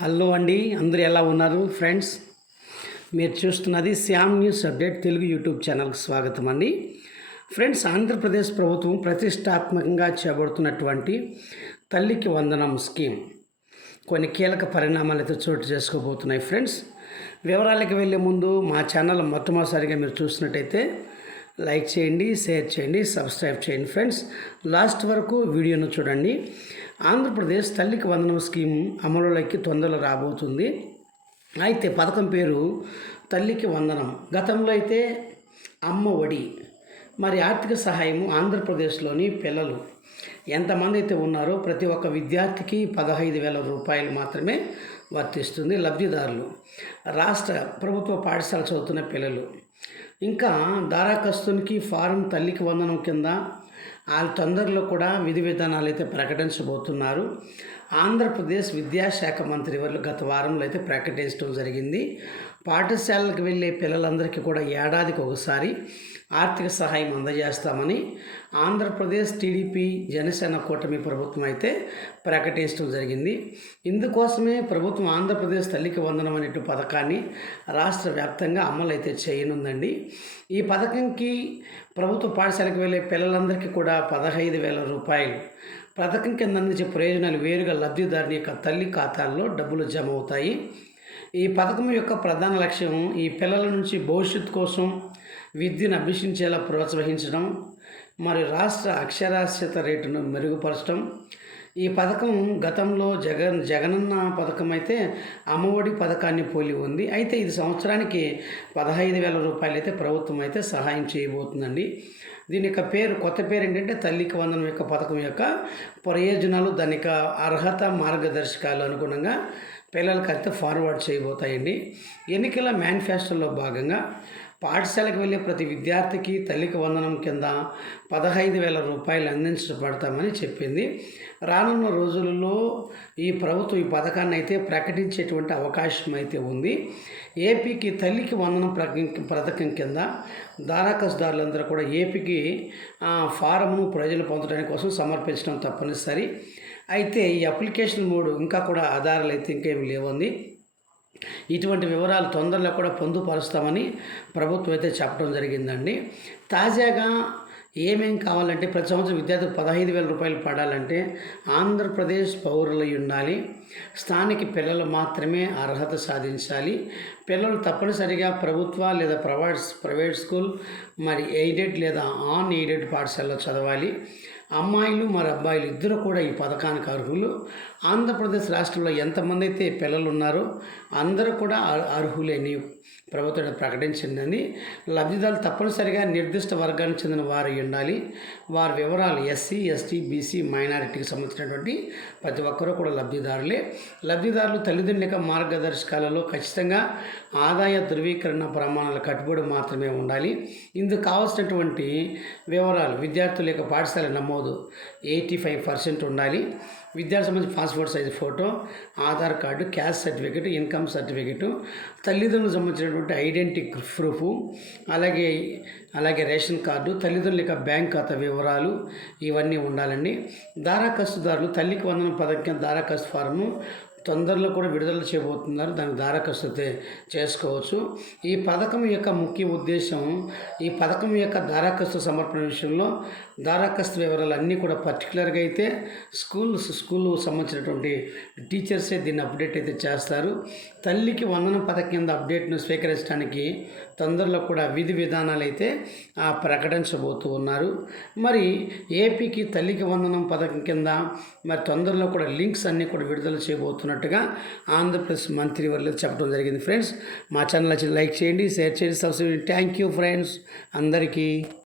Hello అండి, అందరూ ఎలా ఉన్నారు ఫ్రెండ్స్? మీరు చూస్తున్నది Shyam news update Telugu YouTube ఛానల్కి స్వాగతం అండి. ఫ్రెండ్స్, ఆంధ్రప్రదేశ్ ప్రభుత్వం ప్రతిష్టాత్మకంగా చేపడుతున్నటువంటి తల్లికి వందనం స్కీమ్ కొన్ని కీలక పరిణామాలు అయితే చోటు చేసుకోబోతున్నాయి. ఫ్రెండ్స్, వివరాలకు వెళ్ళే ముందు మా ఛానల్ మొట్టమొదటిసారిగా మీరు చూసినట్టయితే లైక్ చేయండి, షేర్ చేయండి, సబ్స్క్రైబ్ చేయండి. ఫ్రెండ్స్, లాస్ట్ వరకు వీడియోను చూడండి. ఆంధ్రప్రదేశ్ తల్లికి వందనం స్కీమ్ అమలులోకి తొందరలో రాబోతుంది. అయితే పథకం పేరు తల్లికి వందనం. గతంలో అయితే అమ్మ ఒడి. మరి ఆర్థిక సహాయము ఆంధ్రప్రదేశ్లోని పిల్లలు ఎంతమంది అయితే ఉన్నారో ప్రతి ఒక్క విద్యార్థికి 15,000 రూపాయలు మాత్రమే వర్తిస్తుంది. లబ్ధిదారులు రాష్ట్ర ప్రభుత్వ పాఠశాల చదువుతున్న పిల్లలు. ఇంకా దారాకస్తునికి ఫారం తల్లికి వందనం కింద వాళ్ళ తొందరలో కూడా విధి విధానాలు అయితే ప్రకటించబోతున్నారు. ఆంధ్రప్రదేశ్ విద్యాశాఖ మంత్రి వారు గత వారంలో అయితే ప్రకటించడం జరిగింది. పాఠశాలకు వెళ్ళే పిల్లలందరికీ కూడా ఏడాదికి ఒకసారి ఆర్థిక సహాయం అందజేస్తామని ఆంధ్రప్రదేశ్ టీడీపీ జనసేన కూటమి ప్రభుత్వం అయితే ప్రకటించడం జరిగింది. ఇందుకోసమే ప్రభుత్వం ఆంధ్రప్రదేశ్ తల్లికి వందనం అనే పథకాన్ని రాష్ట్ర వ్యాప్తంగా అమలు అయితే చేయనుందండి. ఈ పథకంకి ప్రభుత్వ పాఠశాలకు వెళ్ళే పిల్లలందరికీ కూడా 15,000 రూపాయలు పథకం కింద అందించే ప్రయోజనాలు వేరుగా లబ్ధిదారుని యొక్క తల్లి ఖాతాల్లో డబ్బులు జమ అవుతాయి. ఈ పథకం యొక్క ప్రధాన లక్ష్యం ఈ పిల్లల నుంచి భవిష్యత్తు కోసం విద్యను అభ్యసించేలా ప్రోత్సహించడం, మరియు రాష్ట్ర అక్షరాస్యత రేటును మెరుగుపరచడం. ఈ పథకం గతంలో జగనన్న పథకం అయితే అమ్మఒడి పథకాన్ని పోలి ఉంది. అయితే ఇది సంవత్సరానికి 15,000 రూపాయలు అయితే ప్రభుత్వం అయితే సహాయం చేయబోతుందండి. దీని యొక్క కొత్త పేరు ఏంటంటే తల్లికి వందనం యొక్క పథకం యొక్క ప్రయోజనాలు, దాని యొక్క అర్హత, మార్గదర్శకాలు అనుగుణంగా పిల్లలకి అయితే ఫార్వర్డ్ చేయబోతాయండి. ఎన్నికల మేనిఫెస్టోలో భాగంగా పాఠశాలకు వెళ్ళే ప్రతి విద్యార్థికి తల్లికి వందనం కింద 15,000 రూపాయలు అందించబడతామని చెప్పింది. రానున్న రోజులలో ఈ ప్రభుత్వం ఈ పథకాన్ని అయితే ప్రకటించేటువంటి అవకాశం అయితే ఉంది. ఏపీకి తల్లికి వందనం పథకం కింద దారాకస్తుదారులందరూ కూడా ఏపీకి ఫారంను ప్రజలు పొందడానికి కోసం సమర్పించడం తప్పనిసరి. అయితే ఈ అప్లికేషన్ మోడ్ ఇంకా కూడా ఆధారాలు అయితే ఇంకేమి లేవుంది. ఇటువంటి వివరాలు తొందరలో కూడా పొందుపరుస్తామని ప్రభుత్వం అయితే చెప్పడం జరిగిందండి. తాజాగా ఏమేం కావాలంటే ప్రతి సంవత్సరం విద్యార్థులకు 15,000 రూపాయలు పడాలంటే ఆంధ్రప్రదేశ్ పౌరులై ఉండాలి. స్థానిక పిల్లలు మాత్రమే అర్హత సాధించాలి. పిల్లలు తప్పనిసరిగా ప్రభుత్వ లేదా ప్రైవేట్ స్కూల్, మరి ఎయిడెడ్ లేదా ఆన్ ఎయిడెడ్ పాఠశాలలో చదవాలి. అమ్మాయిలు మరి అబ్బాయిలు ఇద్దరు కూడా ఈ పథకానికి అర్హులు. ఆంధ్రప్రదేశ్ రాష్ట్రంలో ఎంతమంది అయితే పిల్లలు ఉన్నారో అందరూ కూడా అర్హులేని ప్రభుత్వం ప్రకటించిందని. లబ్ధిదారులు తప్పనిసరిగా నిర్దిష్ట వర్గానికి చెందిన వారు ఉండాలి. వారి వివరాలు ఎస్సీ, ఎస్టీ, బీసీ, మైనారిటీకి సంబంధించినటువంటి ప్రతి ఒక్కరూ కూడా లబ్ధిదారులు తల్లిదండ్రుల మార్గదర్శకాలలో ఖచ్చితంగా ఆదాయ ధృవీకరణ ప్రమాణాల కట్టుబడి మాత్రమే ఉండాలి. ఇందుకు కావాల్సినటువంటి వివరాలు విద్యార్థుల యొక్క పాఠశాల నమోదు 85% ఉండాలి. విద్యార్థి సంబంధించి passport size photo, Aadhaar card, caste certificate, income certificate, తల్లిదండ్రులకు సంబంధించినటువంటి ఐడెంటిటీ ప్రూఫ్, అలాగే రేషన్ కార్డు, తల్లిదండ్రుల యొక్క బ్యాంక్ ఖాతా వివరాలు ఇవన్నీ ఉండాలండి. దారాకస్తుదారులు తల్లికి వందనం పథకం దారాకస్తు ఫారము తొందరలో కూడా విడుదల చేయబోతున్నారు. దానికి దారాకస్తు చేసుకోవచ్చు. ఈ పథకం యొక్క ముఖ్య ఉద్దేశం ఈ పథకం యొక్క దారాకస్తు సమర్పణ విషయంలో దారాకస్తు వివరాలు అన్నీ కూడా పర్టికులర్గా అయితే స్కూల్ సంబంధించినటువంటి టీచర్సే దీన్ని అప్డేట్ అయితే చేస్తారు. తల్లికి వందనం పథకం కింద అప్డేట్ను స్వీకరించడానికి తొందరలో కూడా విధి విధానాలు అయితే ప్రకటించబోతూ ఉన్నారు. మరి ఏపీకి తల్లికి వందనం పథకం కింద మరి తొందరలో కూడా లింక్స్ అన్నీ కూడా విడుదల చేయబోతున్నట్టుగా ఆంధ్రప్రదేశ్ మంత్రి వర్యులు చెప్పడం జరిగింది. ఫ్రెండ్స్, మా ఛానల్ లైక్ చేయండి, షేర్ చేయండి, సబ్స్క్రైబ్ చేయండి. థ్యాంక్ యూ ఫ్రెండ్స్ అందరికీ.